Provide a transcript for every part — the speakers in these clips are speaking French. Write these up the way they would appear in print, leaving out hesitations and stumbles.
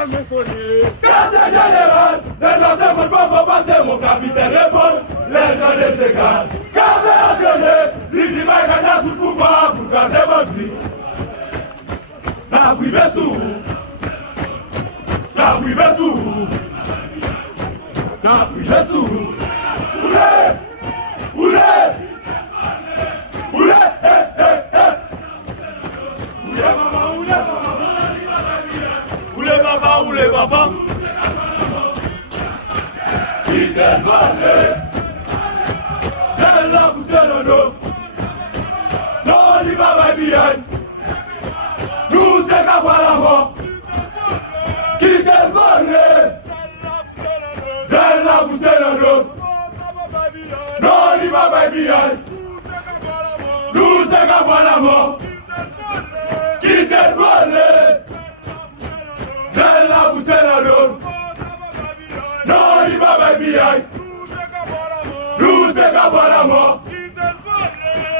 Quartier général, les dans ce monde pas passer, mon capitaine répond, les dans les écarts. Café entraîné, l'Isi Bagana tout pouvoir pour casser bandit. La privé sous, la privé sous, la privé sous. Oulé, oulé, oulé, oulé maman, oulé maman, oulé maman, oulé maman. Qui t'aime parler? C'est là pour c'est le dos. Non, il va pas bien. Nous c'est qu'à voir la mort. Qui t'aime parler? C'est là pour c'est le dos. Non, il va pas bien. Nous c'est qu'à voir la mort. Qui t'aime parler? C'est là pour c'est le dos. Non, il va pas bien. Nous c'est qu'à voir la mort.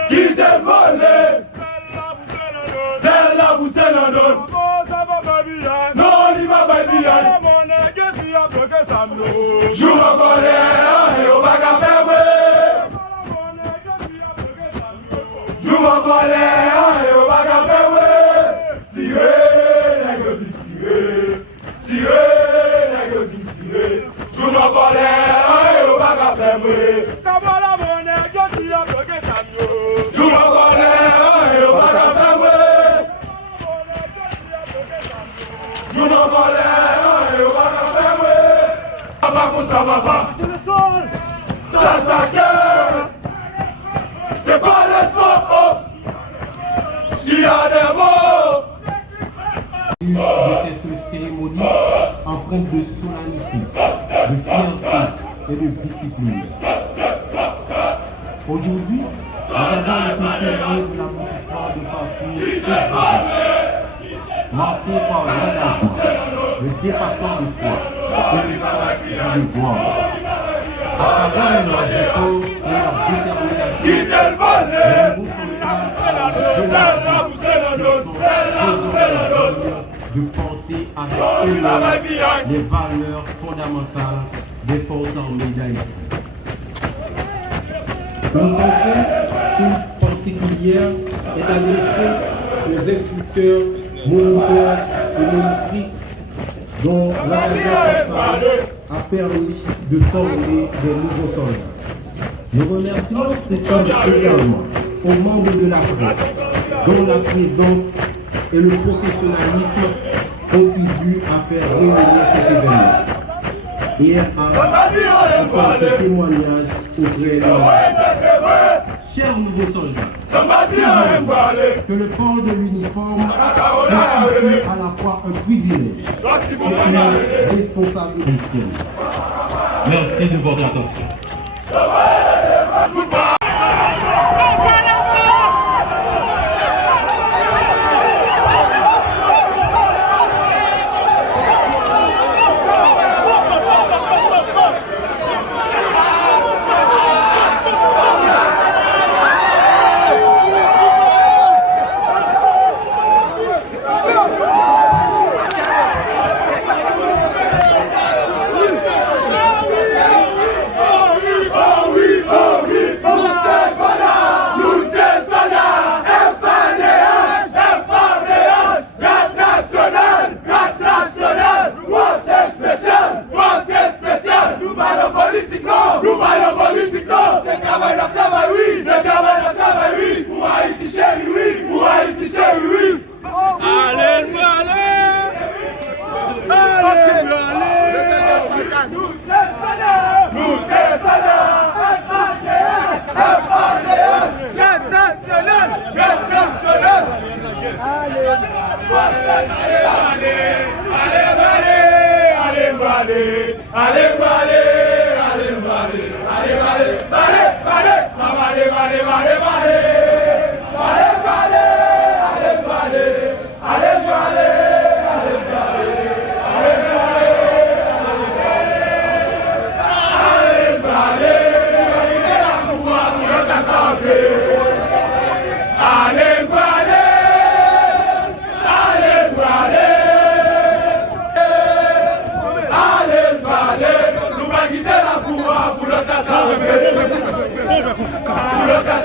Qui t'aime volé? C'est là pour c'est le dos. Non, il va pas bien. Je me connais et on va qu'à fermer. Je me connais et on va qu'à fermer. Tirez, nègre, tirez. Tirez, nègre, tirez. Je me connais et on va qu'à fermer. Je me connais et on va qu'à fermer. Je me connais et on va qu'à fermer. Ça va pas. Ça s'acquiert. T'es pas l'espoir. Il y a des mots. De cette cérémonie empreinte de solennité, de fierté et de discipline. Aujourd'hui, nous avons été témoins de l'aboutissement de parcours marqué par l'engagement, le dépassement de soi et le sens du devoir. À travers leur effort et leur détermination, de porter avec eux les valeurs fondamentales des forces armées d'Haïti. Une pensée toute particulière est adressée aux instructeurs, moniteurs et monitrices dont l'engagement a permis de former des nouveaux soldats. Nos remerciements s'étendent également aux membres de la presse, dont la présence et le professionnalisme contribuent à faire rayonner cet événement et à apporter témoignage auprès de nous. Chers nouveaux soldats, que le port de l'uniforme constitue à la fois un privilège et une responsabilité. Merci de votre attention.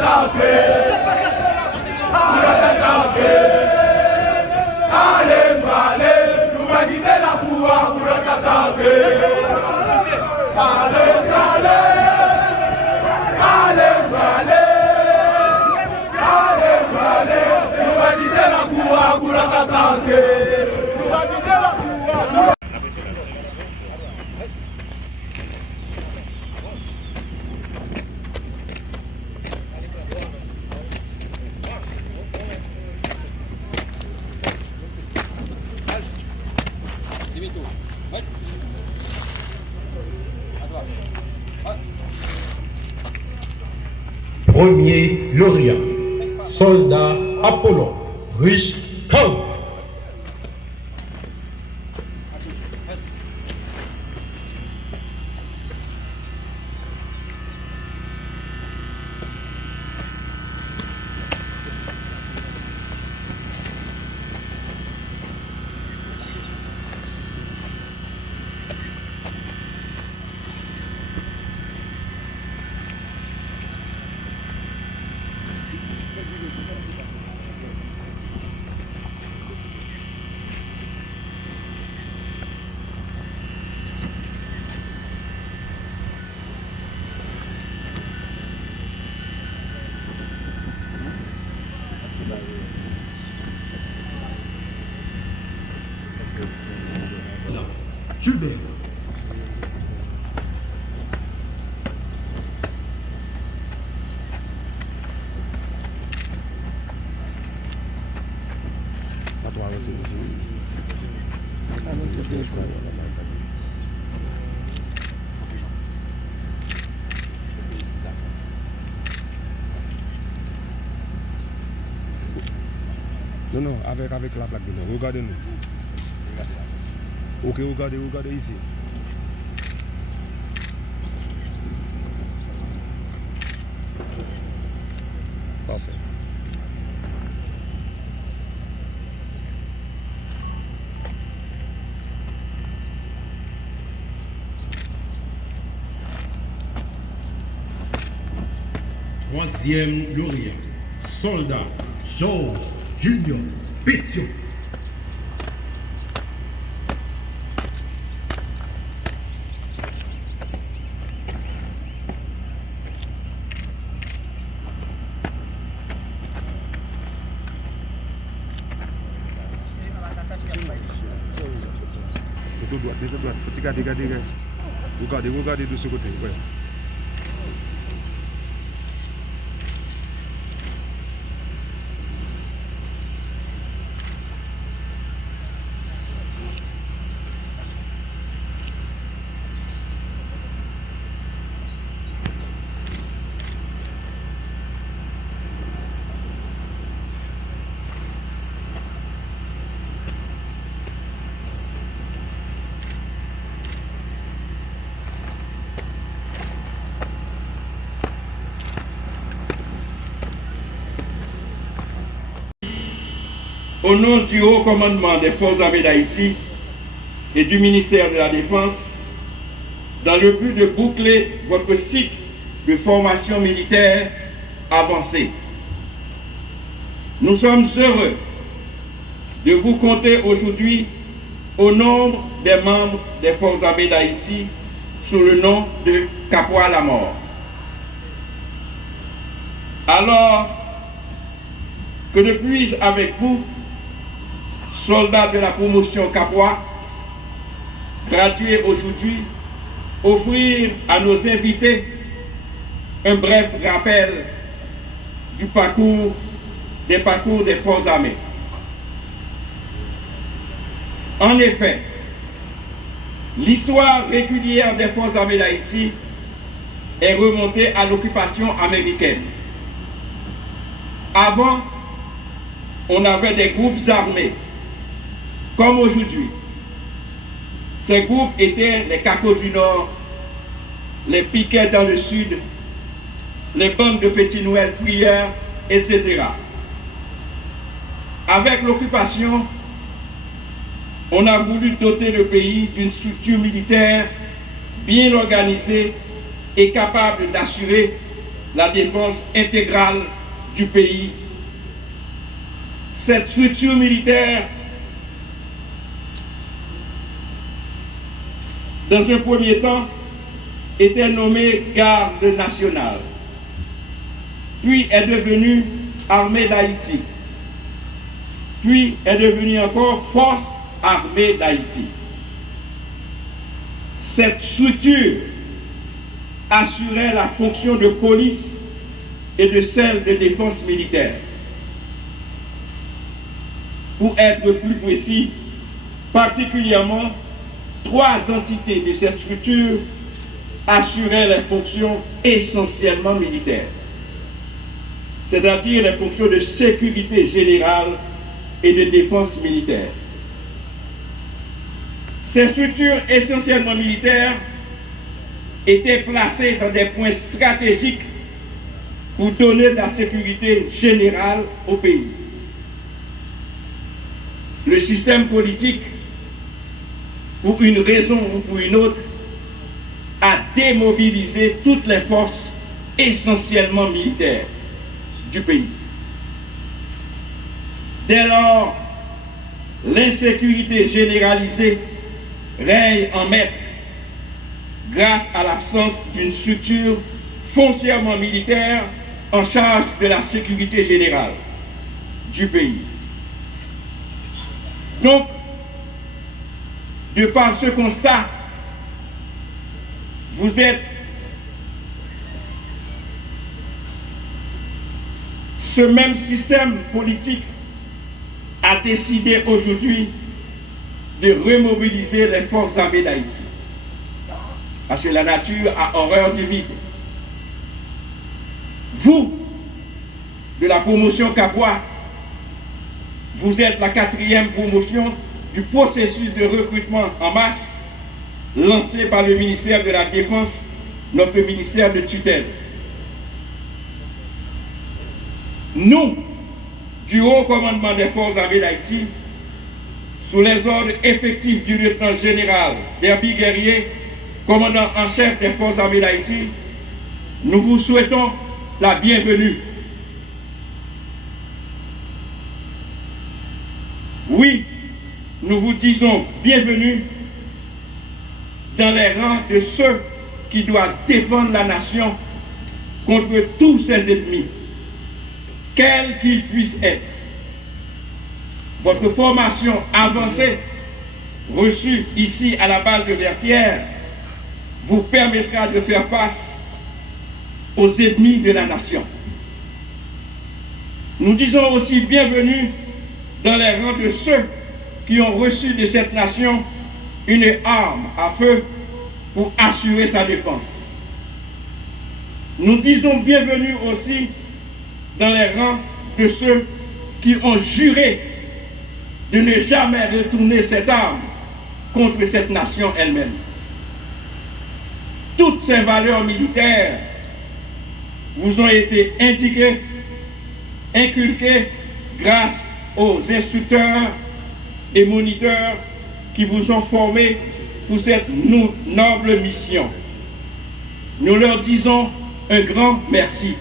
santé. Allez, nous va quitter la pouvoir pour notre santé. Allez, nous va quitter la pouvoir pour notre santé. Nous va quitter la pouvoir. Premier lauréat, soldat Apollon, riche Camp. Hubert. Non, non, avec la plaque dedans. Regardez-nous. Ok, regardez ici. Parfait. Troisième lauréat, soldat Georges Junior Pétion. Déjà droite. Faut regarder. Regardez de ce côté. Ouais. Au nom du haut commandement des forces armées d'Haïti et du ministère de la Défense, dans le but de boucler votre cycle de formation militaire avancée, nous sommes heureux de vous compter aujourd'hui au nombre des membres des forces armées d'Haïti sous le nom de Capois la mort. Alors que ne puis-je avec vous, soldats de la promotion Capois, gradués aujourd'hui, offrir à nos invités un bref rappel du parcours des forces armées. En effet, l'histoire régulière des forces armées d'Haïti est remontée à l'occupation américaine. Avant, on avait des groupes armés, comme aujourd'hui. Ces groupes étaient les Cacos du Nord, les Piquets dans le Sud, les bandes de Petit Noël, Prières, etc. Avec l'occupation, on a voulu doter le pays d'une structure militaire bien organisée et capable d'assurer la défense intégrale du pays. Cette structure militaire, dans un premier temps, était nommée Garde nationale, puis est devenue Armée d'Haïti, puis est devenue encore Force armée d'Haïti. Cette structure assurait la fonction de police et de celle de défense militaire. Pour être plus précis, particulièrement, 3 entités de cette structure assuraient les fonctions essentiellement militaires, c'est-à-dire les fonctions de sécurité générale et de défense militaire. Ces structures essentiellement militaires étaient placées dans des points stratégiques pour donner de la sécurité générale au pays. Le système politique, pour une raison ou pour une autre, a démobilisé toutes les forces essentiellement militaires du pays. Dès lors, l'insécurité généralisée règne en maître grâce à l'absence d'une structure foncièrement militaire en charge de la sécurité générale du pays. Donc, de par ce constat, ce même système politique a décidé aujourd'hui de remobiliser les forces armées d'Haïti. Parce que la nature a horreur du vide. Vous, de la promotion Capois, vous êtes la 4e promotion du processus de recrutement en masse lancé par le ministère de la Défense, notre ministère de tutelle. Nous, du haut commandement des forces armées d'Haïti, sous les ordres effectifs du lieutenant général Derby Guerrier, commandant en chef des forces armées d'Haïti, nous vous souhaitons la bienvenue. Oui, nous vous disons bienvenue dans les rangs de ceux qui doivent défendre la nation contre tous ses ennemis, quels qu'ils puissent être. Votre formation avancée, reçue ici à la base de Vertières, vous permettra de faire face aux ennemis de la nation. Nous disons aussi bienvenue dans les rangs de ceux qui ont reçu de cette nation une arme à feu pour assurer sa défense. Nous disons bienvenue aussi dans les rangs de ceux qui ont juré de ne jamais retourner cette arme contre cette nation elle-même. Toutes ces valeurs militaires vous ont été inculquées grâce aux instructeurs et moniteurs qui vous ont formés pour cette noble mission. Nous leur disons un grand merci.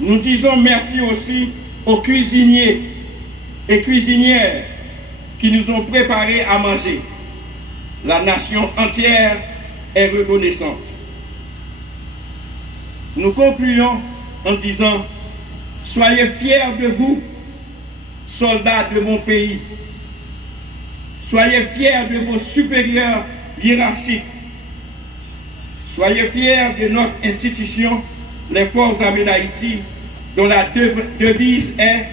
Nous disons merci aussi aux cuisiniers et cuisinières qui nous ont préparé à manger. La nation entière est reconnaissante. Nous concluons en disant: soyez fiers de vous, soldats de mon pays. Soyez fiers de vos supérieurs hiérarchiques. Soyez fiers de notre institution, les Forces armées d'Haïti, dont la devise est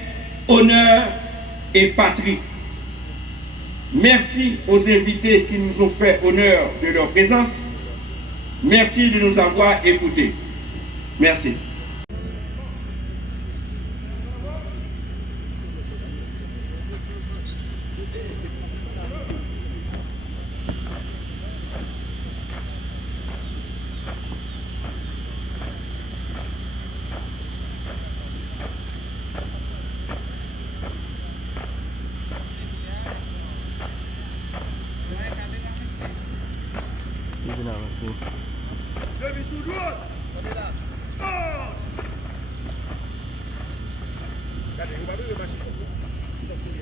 honneur et patrie. Merci aux invités qui nous ont fait honneur de leur présence. Merci de nous avoir écoutés. Merci. Levez tout droit. Regardez, on va voir le machine. Ça, c'est